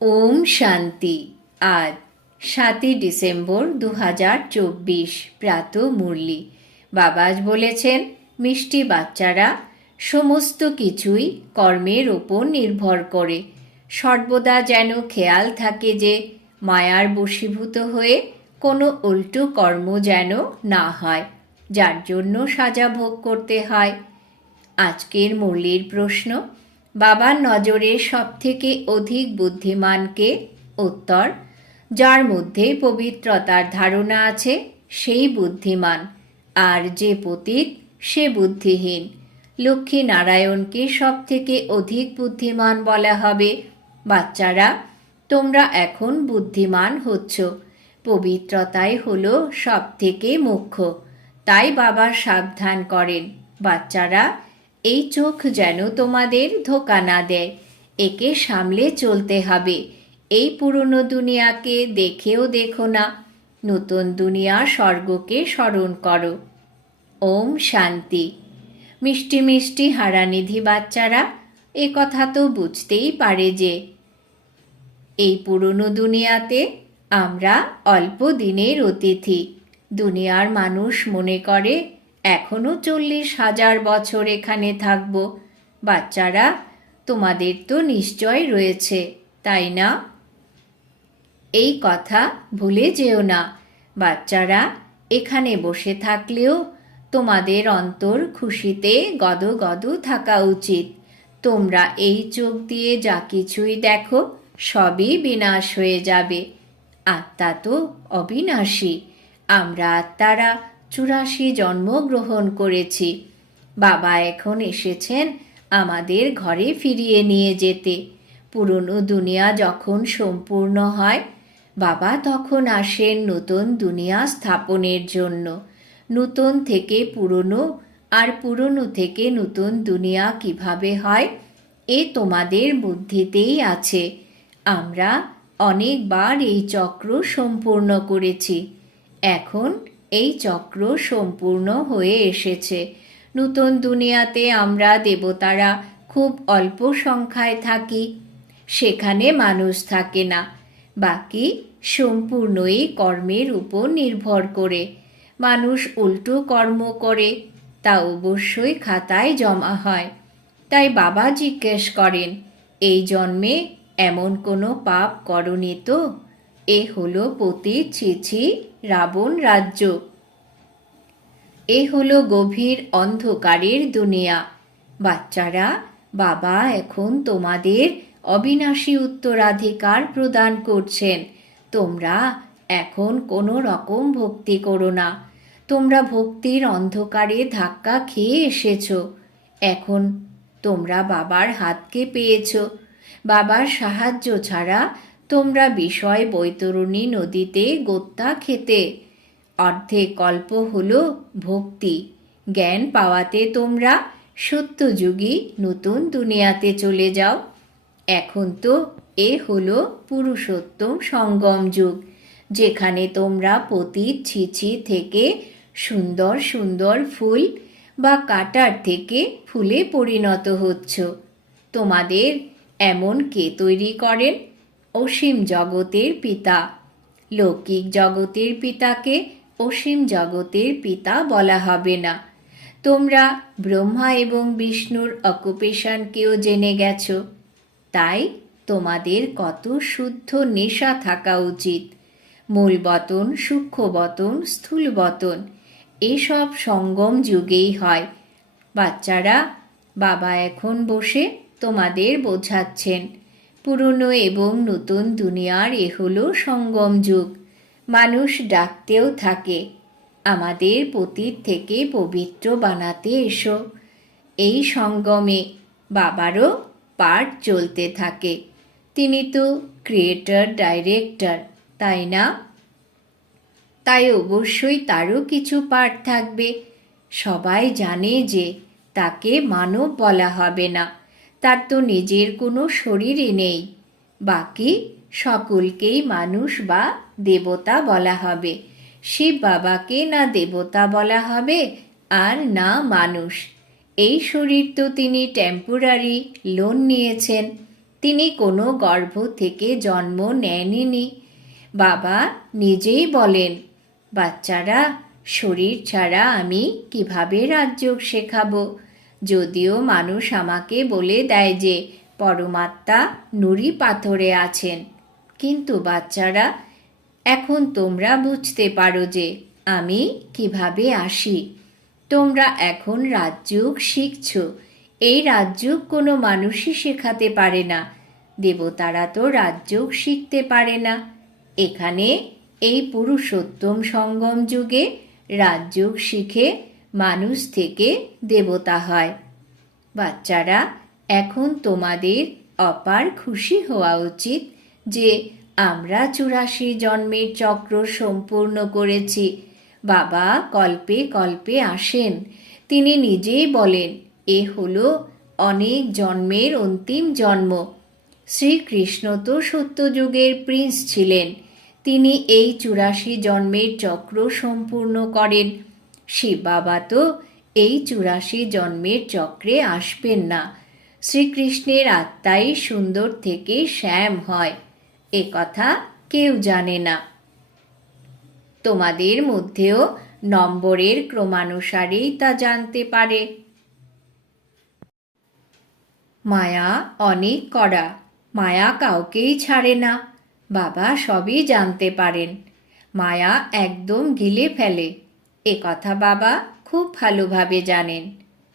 ওম শান্তি। আজ সাতই ডিসেম্বর দু হাজার চব্বিশ, প্রাত মুরলি। বাবাজ বলেছেন, মিষ্টি বাচ্চারা সমস্ত কিছুই কর্মের ওপর নির্ভর করে। সর্বদা যেন খেয়াল থাকে যে মায়ার বশীভূত হয়ে কোনো উল্টো কর্ম যেন না হয়, যার জন্য সাজা ভোগ করতে হয়। আজকের মুরলির প্রশ্ন বাবার নজরে সবথেকে অধিক বুদ্ধিমানকে উত্তর, যার মধ্যে পবিত্রতার ধারণা আছে, সেই বুদ্ধিমান। আর যে পতীত, সে বুদ্ধিহীন। লক্ষ্মী নারায়ণকে সবথেকে অধিক বুদ্ধিমান বলা হবে, বাচ্চারা, তোমরা এখন বুদ্ধিমান হচ্ছ। পবিত্রতাই হলো সব থেকে মুখ্য। তাই বাবা সাবধান করেন। বাচ্চারা এই চোখ যেন তোমাদের ধোকা না দেয়। একে সামলে চলতে হবে। এই পুরনো দুনিয়াকে দেখেও দেখো না। নতুন দুনিয়া স্বর্গকে স্মরণ করো। ওম শান্তি। মিষ্টি মিষ্টি হারানিধি বাচ্চারা, এ কথা তো বুঝতেই পারে যে এই পুরনো দুনিয়াতে আমরা অল্প দিনের অতিথি। দুনিয়ার মানুষ মনে করে এখনও চল্লিশ হাজার বছর এখানে থাকব। বাচ্চারা, তোমাদের তো নিশ্চয় রয়েছে, তাই না? এই কথা ভুলে যেও না। বাচ্চারা, এখানে বসে থাকলেও তোমাদের অন্তর খুশিতে গদ গদ থাকা উচিত। তোমরা এই চোখ দিয়ে যা কিছুই দেখো, সবই বিনাশ হয়ে যাবে। আত্মা তো অবিনাশী। আমরা আত্মারা চুরাশি জন্মগ্রহণ করেছি। বাবা এখন এসেছেন আমাদের ঘরে ফিরিয়ে নিয়ে যেতে। পুরনো দুনিয়া যখন সম্পূর্ণ হয়, বাবা তখন আসেন নতুন দুনিয়া স্থাপনের জন্য। নতুন থেকে পুরনো আর পুরনো থেকে নতুন দুনিয়া কীভাবে হয়, এ তোমাদের বুদ্ধিতেই আছে। আমরা অনেকবার এই চক্র সম্পূর্ণ করেছি। এখন এই চক্র সম্পূর্ণ হয়ে এসেছে। নতুন দুনিয়াতে আমরা দেবতারা খুব অল্প সংখ্যায় থাকি, সেখানে মানুষ থাকে না। বাকি সম্পূর্ণই কর্মের উপর নির্ভর করে। মানুষ উল্টো কর্ম করে, তা অবশ্যই খাতায় জমা হয়। তাই বাবা জিজ্ঞেস করেন, এই জন্মে এমন কোনো পাপ করনি তো? এ হলো পতি ছিছি রাবণ রাজ্য। এ হলো গভীর অন্ধকারের দুনিয়া। বাচ্চারা, বাবা এখন তোমাদের অবিনাশী উত্তরাধিকার প্রদান করছেন। তোমরা এখন কোনো রকম ভক্তি করো না। তোমরা ভক্তির অন্ধকারে ধাক্কা খেয়ে এসেছ। এখন তোমরা বাবার হাতকে পেয়েছ। বাবার সাহায্য ছাড়া তোমরা বিষয় বৈতরণী নদীতে গোত্তা খেতে। অর্ধে কল্প হল ভক্তি। জ্ঞান পাওয়াতে তোমরা সত্যযুগী নতুন দুনিয়াতে চলে যাও। এখন তো এ হল পুরুষোত্তম সঙ্গম যুগ, যেখানে তোমরা পতীত ছিছি থেকে সুন্দর সুন্দর ফুল বা কাটার থেকে ফুলে পরিণত হচ্ছ। তোমাদের এমন কে তৈরি করেন? অসীম জগতের পিতা। লৌকিক জগতের পিতাকে অসীম জগতের পিতা বলা হবে না। তোমরা ব্রহ্মা এবং বিষ্ণুর অকুপেশনকেও জেনে গেছ। তাই তোমাদের কত শুদ্ধ নেশা থাকা উচিত। মূল বতন, সূক্ষ্ম বতন, স্থূল বতন, এসব সঙ্গম যুগেই হয়। বাচ্চারা, বাবা এখন বসে তোমাদের বোঝাচ্ছেন। পুরনো এবং নতুন দুনিয়ার এ হলো সঙ্গম যুগ। মানুষ ডাকতেও থাকে, আমাদের পতীত থেকে পবিত্র বানাতে এসো। এই সঙ্গমে বাবারও পাঠ চলতে থাকে। তিনি তো ক্রিয়েটর, ডাইরেক্টর, তাই না? তাই অবশ্যই তারও কিছু পাঠ থাকবে। সবাই জানে যে তাকে মানব বলা হবে না। তার তো নিজের কোনো শরীরই নেই। বাকি সকলকেই মানুষ বা দেবতা বলা হবে। শিব বাবাকে না দেবতা বলা হবে আর না মানুষ। এই শরীর তো তিনি টেম্পোরারি লোন নিয়েছেন। তিনি কোনো গর্ভ থেকে জন্ম নেননি। বাবা নিজেই বলেন, বাচ্চারা, শরীর ছাড়া আমি কীভাবে রাজযোগ শেখাবো? যদিও মানুষ আমাকে বলে দেয় যে, পরমাত্মা নুড়ি পাথরে আছেন। কিন্তু বাচ্চারা, এখন তোমরা বুঝতে পারো যে, আমি কীভাবে আসি। তোমরা এখন রাজযোগ শিখছ। এই রাজযোগ কোনো মানুষই শেখাতে পারে না। দেবতারা তো রাজযোগ শিখতে পারে না। এখানে এই পুরুষোত্তম সঙ্গম যুগে রাজযোগ শিখে মানুষ থেকে দেবতা হয়। বাচ্চারা, এখন তোমাদের অপার খুশি হওয়া উচিত যে আমরা চুরাশি জন্মের চক্র সম্পূর্ণ করেছি। বাবা কল্পে কল্পে আসেন। তিনি নিজেই বলেন, এ হলো অনেক জন্মের অন্তিম জন্ম। শ্রীকৃষ্ণ তো সত্যযুগের প্রিন্স ছিলেন। তিনি এই চুরাশি জন্মের চক্র সম্পূর্ণ করেন। শিব বাবা তো এই চুরাশি জন্মের চক্রে আসবেন না। শ্রীকৃষ্ণের আত্মাই সুন্দর থেকে শ্যাম হয়। এ কথা কেউ জানে না। তোমাদের মধ্যেও নম্বরের ক্রমানুসারেই তা জানতে পারে। মায়া অনেক কড়া, মায়া কাউকেই ছাড়ে না। বাবা সবই জানতে পারেন। মায়া একদম গিলে ফেলে। এ কথা বাবা খুব ভালোভাবে জানেন।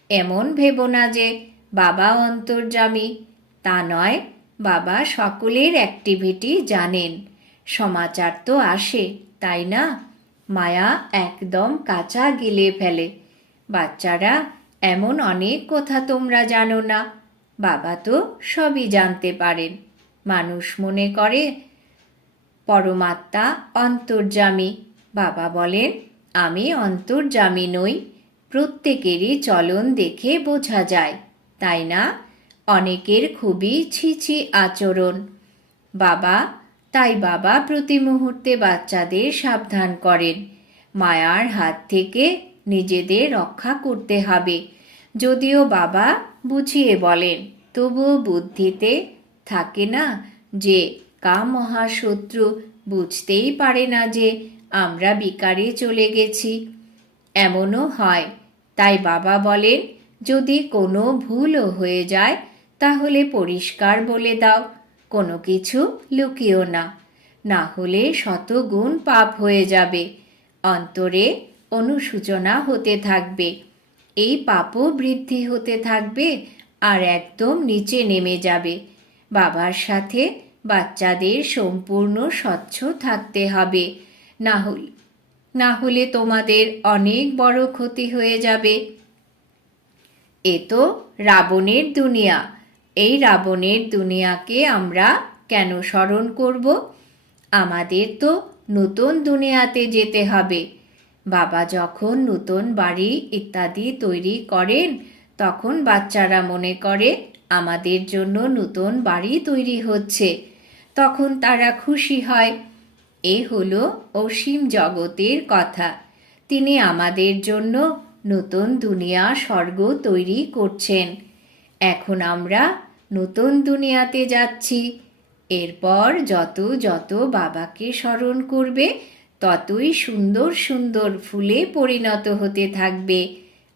এমন ভেবো না যে বাবা অন্তর্যামী। তা নয়, বাবা সকলের অ্যাক্টিভিটি জানেন। সমাচার তো আসে, তাই না? মায়া একদম কাঁচা গিলে ফেলে। বাচ্চারা, এমন অনেক কথা তোমরা জানো না। বাবা তো সবই জানতে পারেন। মানুষ মনে করে, পরমাত্মা অন্তর্যামী। বাবা বলেন আমি অন্তর্যামী নই প্রত্যেকেরই চলন দেখে বোঝা যায়, তাই না? অনেকের খুবই ছিছি আচরণ। বাবা, তাই বাবা প্রতি মুহূর্তে বাচ্চাদের সাবধান করেন। মায়ার হাত থেকে নিজেদের রক্ষা করতে হবে। যদিও বাবা বুঝিয়ে বলেন, তবুও বুদ্ধিতে থাকে না যে কা মহাশত্রু বুঝতেই পারে না যে আমরা বিকারে চলে গেছি। এমনও হয়। তাই বাবা বলেন, যদি কোনো ভুলও হয়ে যায়, তাহলে পরিষ্কার বলে দাও। কোনো কিছু লুকিও না। না হলে শতগুণ পাপ হয়ে যাবে। অন্তরে অনুসূচনা হতে থাকবে। এই পাপও বৃদ্ধি হতে থাকবে আর একদম নিচে নেমে যাবে। বাবার সাথে বাচ্চাদের সম্পূর্ণ স্বচ্ছ থাকতে হবে। না না হলে তোমাদের অনেক বড় ক্ষতি হয়ে যাবে। এ তো রাবণের দুনিয়া। এই রাবণের দুনিয়াকে আমরা কেন স্মরণ করব? আমাদের তো নতুন দুনিয়াতে যেতে হবে। বাবা যখন নতুন বাড়ি ইত্যাদি তৈরি করেন, তখন বাচ্চারা মনে করে, আমাদের জন্য নতুন বাড়ি তৈরি হচ্ছে। তখন তারা খুশি হয়। এ হলো অসীম জগতের কথা। তিনি আমাদের জন্য নতুন দুনিয়া, স্বর্গ তৈরি করছেন। এখন আমরা নতুন দুনিয়াতে যাচ্ছি। এরপর যত যত বাবাকে স্মরণ করবে, ততই সুন্দর সুন্দর ফুলে পরিণত হতে থাকবে।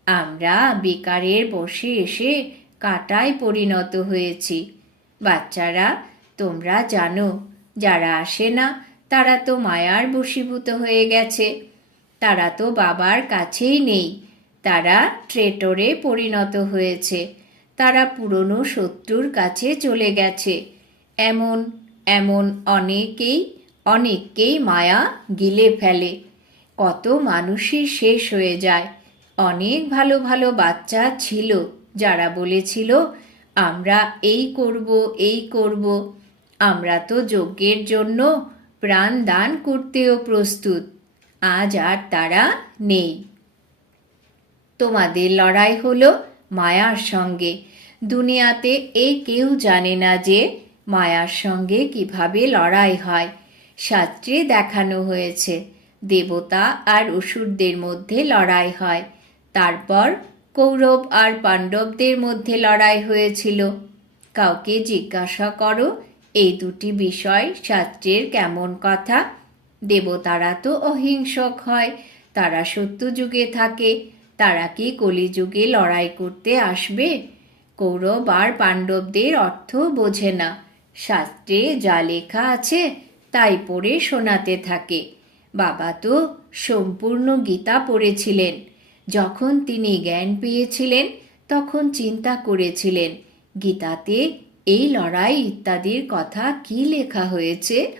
আমরা বেকারের বসে এসে কাটায় পরিণত হয়েছি। বাচ্চারা, তোমরা জানো, যারা আসে না তারা তো মায়ার বশীভূত হয়ে গেছে। তারা তো বাবার কাছেই নেই। তারা ট্রেটরে পরিণত হয়েছে। তারা পুরনো শত্রুর কাছে চলে গেছে। এমন এমন অনেকেই, অনেককেই মায়া গিলে ফেলে। কত মানুষই শেষ হয়ে যায়। অনেক ভালো ভালো বাচ্চা ছিল, যারা বলেছিল, আমরা এই করব এই করব। আমরা তো যজ্ঞের জন্য প্রাণ দান করতেও প্রস্তুত। আজ আর তারা নেই। তোমাদের লড়াই হলো মায়ার সঙ্গে। দুনিয়াতে এ কেউ জানে না যে মায়ার সঙ্গে কীভাবে লড়াই হয়। শাস্ত্রে দেখানো হয়েছে, দেবতা আর অসুরদের মধ্যে লড়াই হয়। তারপর কৌরব আর পাণ্ডবদের মধ্যে লড়াই হয়েছিল। কাউকে জিজ্ঞাসা করো এই দুটি বিষয় শাস্ত্রের কেমন কথা? দেবতারা তো অহিংসক হয়, তারা সত্যযুগে থাকে, তারা কি কলিযুগে লড়াই করতে আসবে? কৌরব আর পাণ্ডবদের অর্থ বোঝে না, শাস্ত্রে যা লেখা আছে তাই পড়ে শোনাতে থাকে। বাবা তো সম্পূর্ণ গীতা পড়েছিলেন, যখন তিনি জ্ঞান পেয়েছিলেন, তখন চিন্তা করেছিলেন, গীতাতে এই লড়াই ইত্যাদির কথা কি লেখা হয়েছে?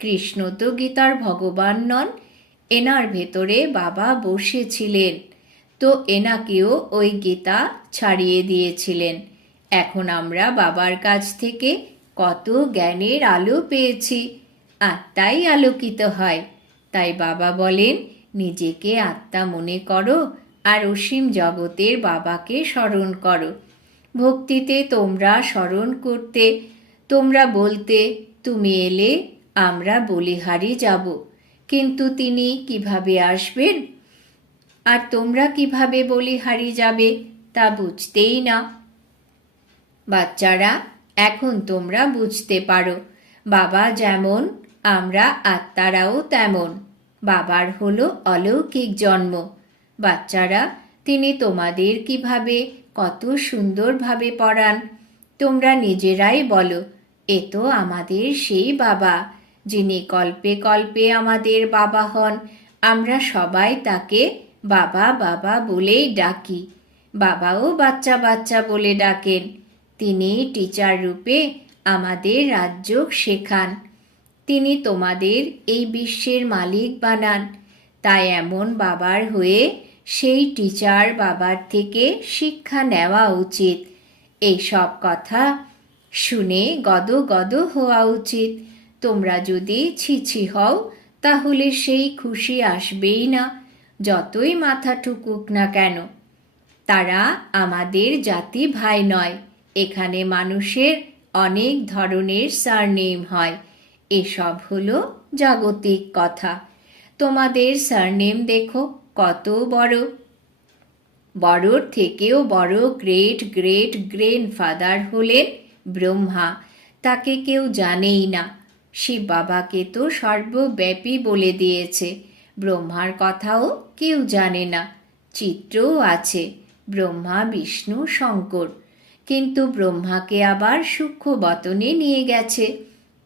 কৃষ্ণ তো গীতার ভগবান নন, এনার ভেতরে বাবা বসেছিলেন। তো এনাকেও ওই গীতা ছাড়িয়ে দিয়েছিলেন। এখন আমরা বাবার কাছ থেকে কত জ্ঞানের আলো পেয়েছি আত্মাই আলোকিত হয়। তাই বাবা বলেন, নিজেকে আত্মা মনে করো, আর অসীম জগতের বাবাকে স্মরণ করো। ভক্তিতে তোমরা স্মরণ করতে, তোমরা বলতে, তুমি এলে, আমরা বলিহারি যাব। কিন্তু তিনি কীভাবে আসবেন? আর তোমরা কীভাবে বলিহারি যাবে, তা বুঝতেই না। বাচ্চারা, এখন তোমরা বুঝতে পারো, বাবা যেমন, আমরা আত্মারাও তেমন। বাবার হলো অলৌকিক জন্ম। বাচ্চারা, তিনি তোমাদের কীভাবে কত সুন্দরভাবে পড়ান। তোমরা নিজেরাই বলো, এ তো আমাদের সেই বাবা, যিনি কল্পে কল্পে আমাদের বাবা হন। আমরা সবাই তাকে বাবা বাবা বলেই ডাকি। বাবাও বাচ্চা বাচ্চা বলে ডাকেন। তিনি টিচার রূপে আমাদের রাজ্য শেখান। তিনি তোমাদের এই বিশ্বের মালিক বানান। তাই এমন বাবার হয়ে সেই টিচার বাবার থেকে শিক্ষা নেওয়া উচিত। এই সব কথা শুনে গদ গদ হওয়া উচিত। তোমরা যদি ছিছি হও, তাহলে সেই খুশি আসবেই না, যতই মাথা ঠুকুক না কেন। তারা আমাদের জাতি ভাই নয়, এখানে মানুষের অনেক ধরনের সারনেম হয়। এসব হলো জাগতিক কথা। তোমাদের সারনেম দেখো। কত বড়? বড়র থেকেও বড় গ্রেট গ্রেট গ্রেন ফাদার হলেন ব্রহ্মা। তাকে কেউ জানেই না। শিব বাবাকে তো সর্বব্যাপী বলে দিয়েছে। ব্রহ্মার কথাও কেউ জানে না। চিত্রও আছে। ব্রহ্মা, বিষ্ণু, শঙ্কর। কিন্তু ব্রহ্মাকে আবার সূক্ষ্ম বতনে নিয়ে গেছে।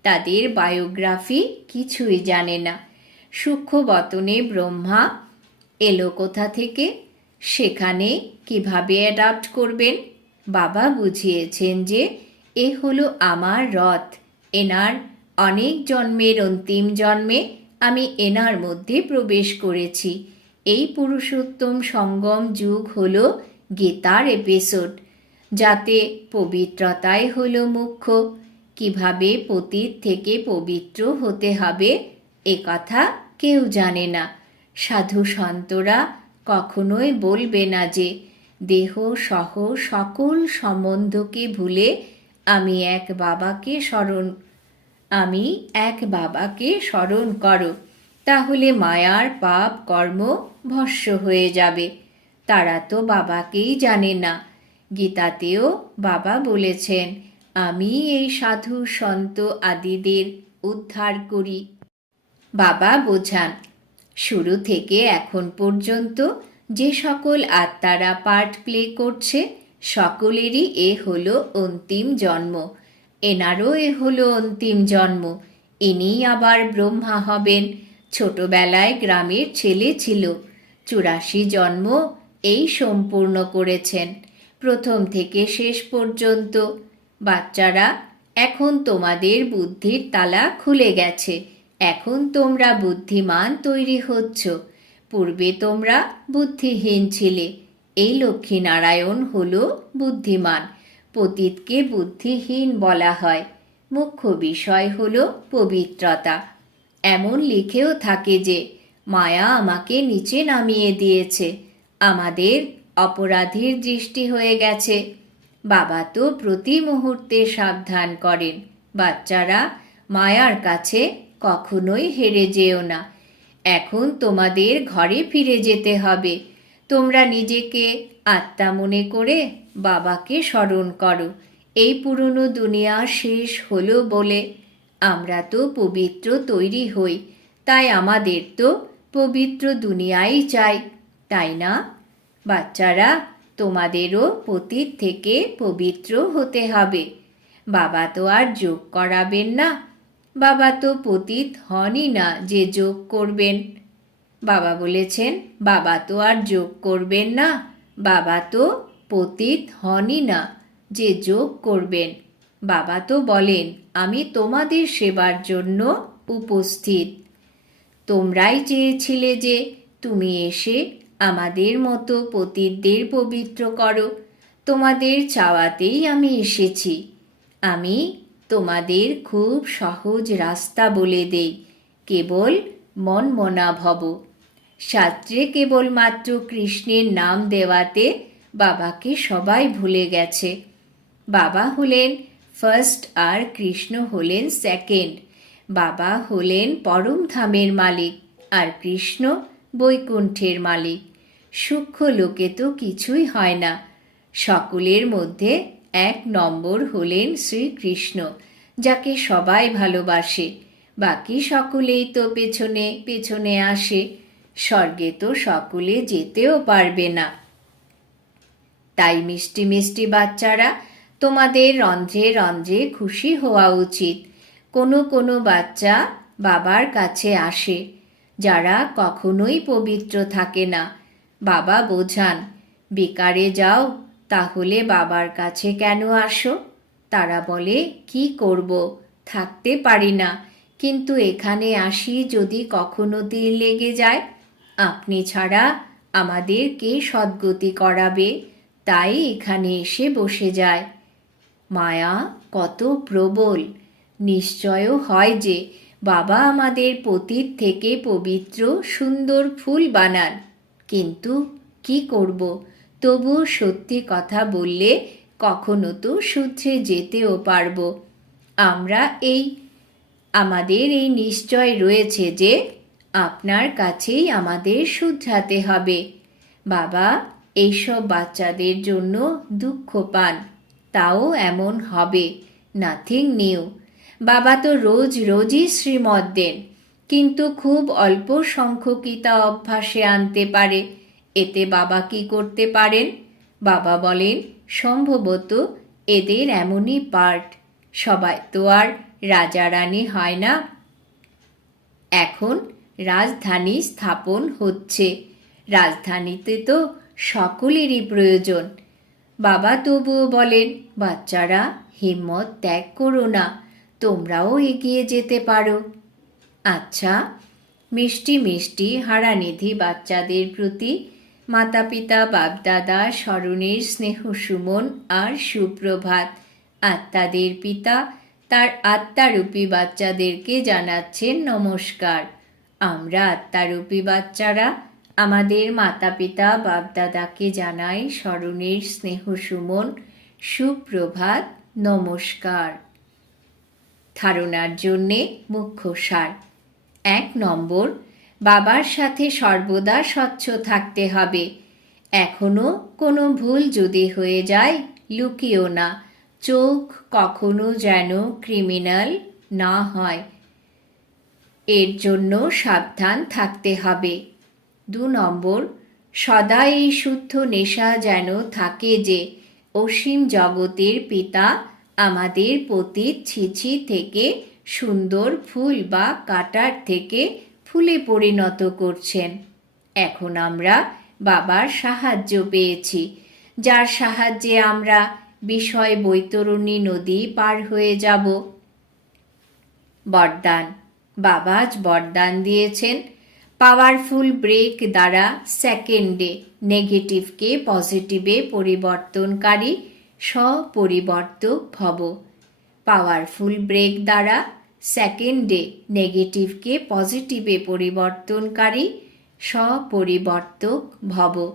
তাদের বায়োগ্রাফি কিছুই জানে না। সূক্ষ্ম বতনে ব্রহ্মা এলো কোথা থেকে? সেখানে কীভাবে অ্যাডাপ্ট করবেন? বাবা বুঝিয়েছেন যে এ হলো আমার রথ। এনার অনেক জন্মের অন্তিম জন্মে আমি এনার মধ্যে প্রবেশ করেছি। এই পুরুষোত্তম সঙ্গম যুগ হল গীতার এপিসোড যাতে পবিত্রতাই হল মুখ্য। কীভাবে পতীত থেকে পবিত্র হতে হবে, এ কথা কেউ জানে না। সাধু সন্তরা কখনোই বলবে না যে, দেহ সহ সকল সম্বন্ধকে ভুলে আমি এক বাবাকে স্মরণ, আমি এক বাবাকে স্মরণ করো, তাহলে মায়ার পাপ কর্ম ভস্য হয়ে যাবে তারা তো বাবাকেই জানে না। গীতাতেও বাবা বলেছেন, আমি এই সাধু সন্ত আদিদের উদ্ধার করি বাবা বোঝান শুরু থেকে এখন পর্যন্ত যে সকল আত্মারা পার্ট প্লে করছে, সকলেরই এ হলো অন্তিম জন্ম। এনারও এ হলো অন্তিম জন্ম। ইনি আবার ব্রহ্মা হবেন। ছোটবেলায় গ্রামের ছেলে ছিল। চুরাশি জন্ম এই সম্পূর্ণ করেছেন। প্রথম থেকে শেষ পর্যন্ত। বাচ্চারা এখন তোমাদের বুদ্ধির তালা খুলে গেছে। এখন তোমরা বুদ্ধিমান তৈরি হচ্ছ। পূর্বে তোমরা বুদ্ধিহীন ছিলে। এই লক্ষ্মীনারায়ণ হল বুদ্ধিমান। পতীতকে বুদ্ধিহীন বলা হয়। মুখ্য বিষয় হল পবিত্রতা। এমন লিখেও থাকে যে, মায়া আমাকে নিচে নামিয়ে দিয়েছে। আমাদের অপরাধীর দৃষ্টি হয়ে গেছে। বাবা তো প্রতি মুহূর্তে সাবধান করেন। বাচ্চারা মায়ার কাছে কখনোই হেরে যেও না। এখন তোমাদের ঘরে ফিরে যেতে হবে। তোমরা নিজেকে আত্মা মনে করে বাবাকে স্মরণ করো। এই পুরনো দুনিয়া শেষ হলো বলে আমরা তো পবিত্র তৈরি হই। তাই আমাদের তো পবিত্র দুনিয়াই চাই, তাই না? বাচ্চারা, তোমাদেরও পতীত থেকে পবিত্র হতে হবে। বাবা তো আর যোগ করাবেন না। বাবা তো পতীত হনই না যে যোগ করবেন। বাবা বলেছেন, বাবা তো আর যোগ করবেন না, বাবা তো পতীত হনই না যে যোগ করবেন। বাবা তো বলেন, আমি তোমাদের সেবার জন্য উপস্থিত। তোমরাই চেয়েছিলে যে তুমি এসে আমাদের মতো পতীতদের পবিত্র করো। তোমাদের চাওয়াতেই আমি এসেছি। আমি তোমাদের খুব সহজ রাস্তা বলে দেই, কেবল মন মনা ভব। শাস্ত্রে কেবলমাত্র কৃষ্ণের নাম দেওয়াতে বাবাকে সবাই ভুলে গেছে। বাবা হলেন ফার্স্ট আর কৃষ্ণ হলেন সেকেন্ড। বাবা হলেন পরম ধামের মালিক আর কৃষ্ণ বৈকুণ্ঠের মালিক। সূক্ষ্ম লোকে তো কিছুই হয় না। সকলের মধ্যে এক নম্বর হলেন শ্রীকৃষ্ণ, যাকে সবাই ভালোবাসে। বাকি সকলেই তো পেছনে পেছনে আসে। স্বর্গে তো সকলে যেতেও পারবে না। তাই মিষ্টি মিষ্টি বাচ্চারা, তোমাদের রন্ধ্রে রন্ধ্রে খুশি হওয়া উচিত। কোনো কোনো বাচ্চা বাবার কাছে আসে, যারা কখনোই পবিত্র থাকে না। বাবা বোঝান, বেকারে যাও তাহলে বাবার কাছে কেন আসো? তারা বলে, কি করব? থাকতে পারি না। কিন্তু এখানে আসি যদি কখনো তীর লেগে যায়। আপনি ছাড়া আমাদের কে সদ্গতি করাবে? তাই এখানে এসে বসে যায়। মায়া, কত প্রবল। নিশ্চয়ও হয় যে বাবা আমাদের পতীত থেকে পবিত্র, সুন্দর ফুল বানান। কিন্তু কি করব? তবু সত্যি কথা বললে কখনো তো সূত্রে যেতেও পারব। আমরা এই, আমাদের এই নিশ্চয় রয়েছে যে আপনার কাছেই আমাদের শুধরাতে হবে। বাবা, এইসব বাচ্চাদের জন্য দুঃখ পান, তাও এমন হবে নাথিং নিউ বাবা তো রোজ রোজই শ্রীমত দেন, কিন্তু খুব অল্প সংখ্যকিতা অভ্যাসে আনতে পারে। এতে বাবা কি করতে পারেন? বাবা বলেন, সম্ভবত এদের এমনই পার্ট সবাই তো আর রাজা রানী হয় না। এখন রাজধানী স্থাপন হচ্ছে। রাজধানীতে তো সকলেরই প্রয়োজন। বাবা তবুও বলেন, বাচ্চারা, হিম্মত ত্যাগ করো না, তোমরাও এগিয়ে যেতে পারো। আচ্ছা মিষ্টি মিষ্টি হারানিধি বাচ্চাদের প্রতি মাতা পিতা বাপদাদা, স্মরণের স্নেহ সুমন আর সুপ্রভাত। আত্মাদের পিতা, তার আত্মারূপী বাচ্চাদেরকে জানাচ্ছেন নমস্কার। আমরা আত্মারূপী বাচ্চারা আমাদের মাতা পিতা বাপদাদাকে জানাই স্মরণের স্নেহ সুমন, সুপ্রভাত, নমস্কার। ধারণার জন্যে মুখ্য সার। এক নম্বর বাবার সাথে সর্বদা স্বচ্ছ থাকতে হবে। এখনও কোনো ভুল যদি হয়ে যায়, লুকিও না। চোখ কখনো যেন ক্রিমিনাল না হয়। এর জন্য সাবধান থাকতে হবে। দু নম্বর, সদা এই শুদ্ধ নেশা যেন থাকে যে, অসীম জগতের পিতা আমাদের পতীত ছিছি থেকে সুন্দর ফুল বা কাটার থেকে ফুলে পরিণত করছেন। এখন আমরা বাবার সাহায্য পেয়েছি, যার সাহায্যে আমরা বিষয় বৈতরণী নদী পার হয়ে যাব। বরদান বাবাজ বরদান দিয়েছেন। পাওয়ারফুল ব্রেক দ্বারা সেকেন্ডে নেগেটিভকে পজিটিভে পরিবর্তনকারী স্বপরিবর্তক ভব। পাওয়ারফুল ব্রেক দ্বারা সেকেন্ডে নেগেটিভকে পজিটিভে পরিবর্তনকারী স্বপরিবর্তক ভব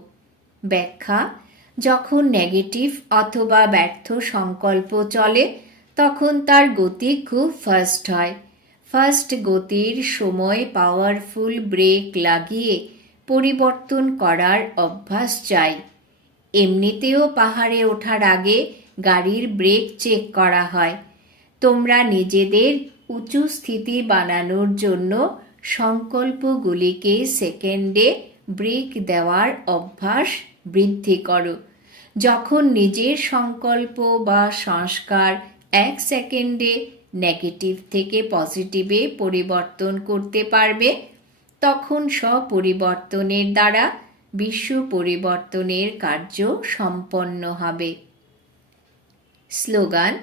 ব্যাখ্যা, যখন নেগেটিভ অথবা ব্যর্থ সংকল্প চলে, তখন তার গতি খুব ফাস্ট হয়। ফার্স্ট গতির সময় পাওয়ারফুল ব্রেক লাগিয়ে পরিবর্তন করার অভ্যাস চাই। এমনিতেও পাহাড়ে ওঠার আগে গাড়ির ব্রেক চেক করা হয়। তোমরা নিজেদের উঁচু স্থিতি বানানোর জন্য সংকল্পগুলিকে সেকেন্ডে ব্রেক দেওয়ার অভ্যাস বৃদ্ধি করো। যখন নিজের সংকল্প বা সংস্কার এক সেকেন্ডে নেগেটিভ থেকে পজিটিভে পরিবর্তন করতে পারবে, তখন স্বপরিবর্তনের দ্বারা বিশ্ব পরিবর্তনের কার্য সম্পন্ন হবে। স্লোগান,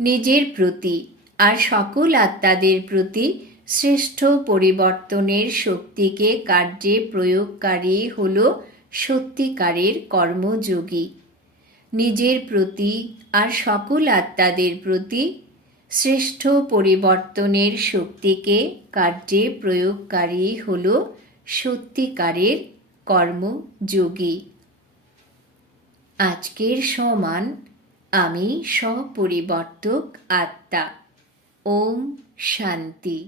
নিজের প্রতি আর সকল আত্মাদের প্রতি শ্রেষ্ঠ পরিবর্তনের শক্তিকে কার্যে প্রয়োগকারী হল সত্যিকারের কর্মযোগী। নিজের প্রতি আর সকল আত্মাদের প্রতি শ্রেষ্ঠ পরিবর্তনের শক্তিকে কার্যে প্রয়োগকারী হল সত্যিকারের কর্মযোগী। আজকের সমান আমি সপরিবর্তক আত্মা। ওম শান্তি